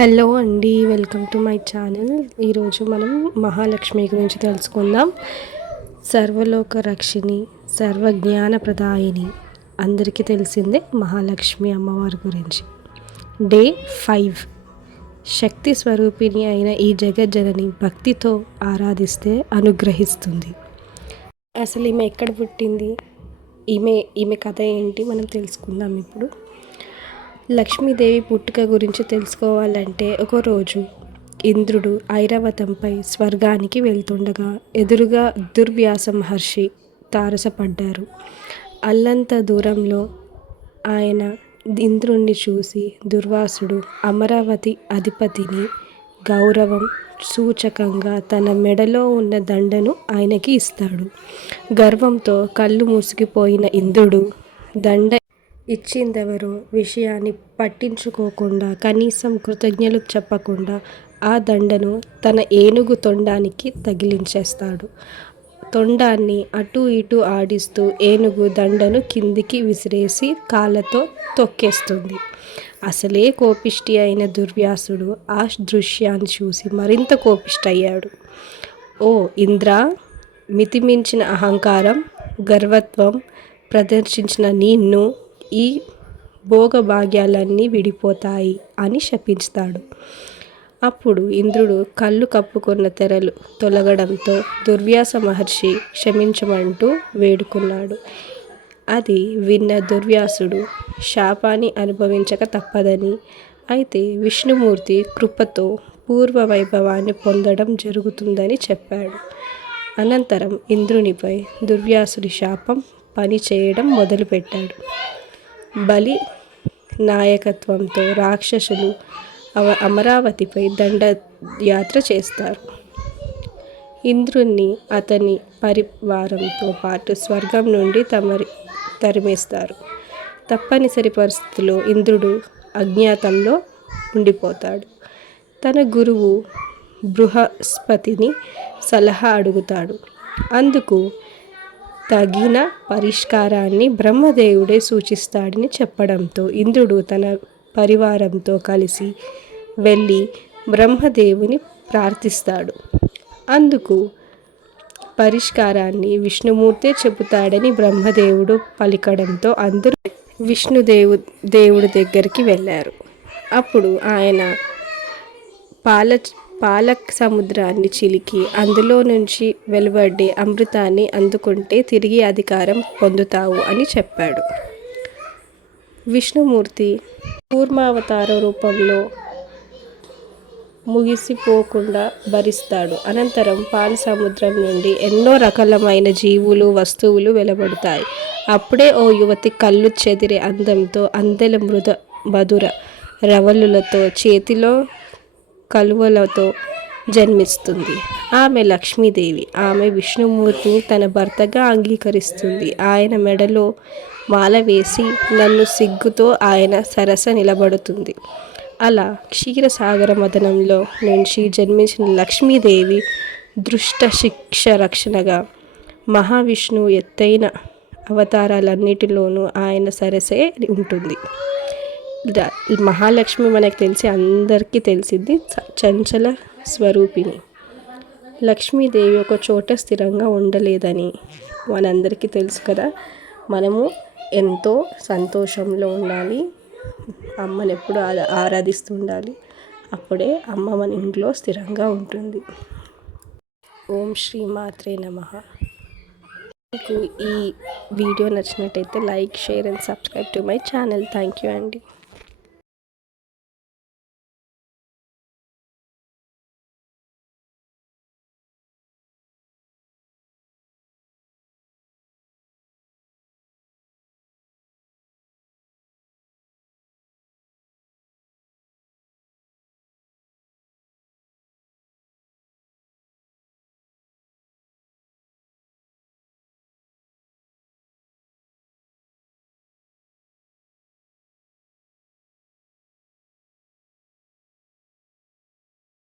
Hello అండి welcome to my channel. ఈరోజు మనం మహాలక్ష్మి గురించి తెలుసుకుందాం. సర్వలోక రక్షిణి సర్వజ్ఞాన ప్రదాయిని అందరికీ తెలిసిందే మహాలక్ష్మి అమ్మవారి గురించి. Day five. శక్తి స్వరూపిణి అయిన ఈ జగజ్జనని భక్తితో ఆరాధిస్తే అనుగ్రహిస్తుంది. అసలు ఈమె ఎక్కడ పుట్టింది? ఈమె ఈమె కథ ఏంటి? మనం తెలుసుకుందాం ఇప్పుడు. లక్ష్మీదేవి పుట్టుక గురించి తెలుసుకోవాలంటే ఒకరోజు ఇంద్రుడు ఐరావతంపై స్వర్గానికి వెళ్తుండగా ఎదురుగా దుర్వ్యాస మహర్షి తారసపడ్డారు. అల్లంత దూరంలో ఆయన ఇంద్రుణ్ణి చూసి దుర్వాసుడు అమరావతి అధిపతిని గౌరవం సూచకంగా తన మెడలో ఉన్న దండను ఆయనకి ఇస్తాడు. గర్వంతో కళ్ళు మూసుకుపోయిన ఇంద్రుడు దండ ఇచ్చిందెవరో? విషయాన్ని పట్టించుకోకుండా కనీసం కృతజ్ఞలు చెప్పకుండా ఆ దండను తన ఏనుగు తొండానికి తగిలించేస్తాడు. తొండాన్ని అటు ఇటు ఆడిస్తూ ఏనుగు దండను కిందికి విసిరేసి కాళ్ళతో తొక్కేస్తుంది. అసలే కోపిష్టి అయిన దుర్వ్యాసుడు ఆ దృశ్యాన్ని చూసి మరింత కోపిష్టయ్యాడు. ఓ ఇంద్ర! మితిమించిన అహంకారం గర్వత్వం ప్రదర్శించిన నిన్ను ఈ భోగభాగ్యాలన్నీ విడిపోతాయి అని శపించుతాడు. అప్పుడు ఇంద్రుడు కళ్ళు కప్పుకున్న తెరలు తొలగడంతో దుర్వ్యాస మహర్షి క్షమించమంటూ వేడుకున్నాడు. అది విన్న దుర్వ్యాసుడు శాపాన్ని అనుభవించక తప్పదని. అయితే విష్ణుమూర్తి కృపతో పూర్వ వైభవాన్ని పొందడం జరుగుతుందని చెప్పాడు. అనంతరం ఇంద్రునిపై దుర్వ్యాసుడి శాపం పని చేయడం మొదలుపెట్టాడు. బలి నాయకత్వంతో రాక్షసులు అవ అమరావతిపై దండయాత్ర చేస్తారు. ఇంద్రుణ్ణి అతని పరివారంతో పాటు స్వర్గం నుండి తమరి తరిమేస్తారు. తప్పనిసరి పరిస్థితిలో ఇంద్రుడు అజ్ఞాతంలో ఉండిపోతాడు. తన గురువు బృహస్పతిని సలహా అడుగుతాడు. అందుకు తగిన పరిష్కారాన్ని బ్రహ్మదేవుడే సూచిస్తాడని చెప్పడంతో ఇంద్రుడు తన పరివారంతో కలిసి వెళ్ళి బ్రహ్మదేవుని ప్రార్థిస్తాడు. అందుకు పరిష్కారాన్ని విష్ణుమూర్తే చెబుతాడని బ్రహ్మదేవుడు పలికడంతో అందరూ విష్ణుదేవు దేవుడి దగ్గరికి వెళ్ళారు. అప్పుడు ఆయన పాల పాలక్ సముద్రాన్ని చిలికి అందులో నుంచి వెలువడే అమృతాన్ని అందుకుంటే తిరిగి అధికారం పొందుతావు అని చెప్పాడు. విష్ణుమూర్తి కూర్మావతార రూపంలో ముగిసిపోకుండా భరిస్తాడు. అనంతరం పాల సముద్రం నుండి ఎన్నో రకాలమైన జీవులు వస్తువులు వెలబడతాయి. అప్పుడే ఓ యువతి కళ్ళు చెదిరే అందంతో అందెల మృద మధుర రవలులతో చేతిలో కలువలతో జన్మిస్తుంది. ఆమె లక్ష్మీదేవి. ఆమె విష్ణుమూర్తిని తన భర్తగా అంగీకరిస్తుంది. ఆయన మెడలో మాల వేసి నన్ను సిగ్గుతో ఆయన సరస నిలబడుతుంది. అలా క్షీరసాగర మదనంలో నుంచి జన్మించిన లక్ష్మీదేవి దృష్ట శిక్ష రక్షణగా మహావిష్ణువు ఎత్తైన అవతారాలన్నిటిలోనూ ఆయన సరసే ఉంటుంది. మహాలక్ష్మి మనకు తెలిసి అందరికీ తెలిసింది చంచల స్వరూపిణి. లక్ష్మీదేవి ఒక చోట స్థిరంగా ఉండలేదని మనందరికీ తెలుసు కదా. మనము ఎంతో సంతోషంలో ఉండాలి. అమ్మని ఎప్పుడు ఆరాధిస్తూ ఉండాలి అప్పుడే అమ్మ మన ఇంట్లో స్థిరంగా ఉంటుంది. ఓం శ్రీ మాత్రే నమ. మీకు ఈ వీడియో నచ్చినట్టయితే like share and subscribe to my channel. Thank you అండి.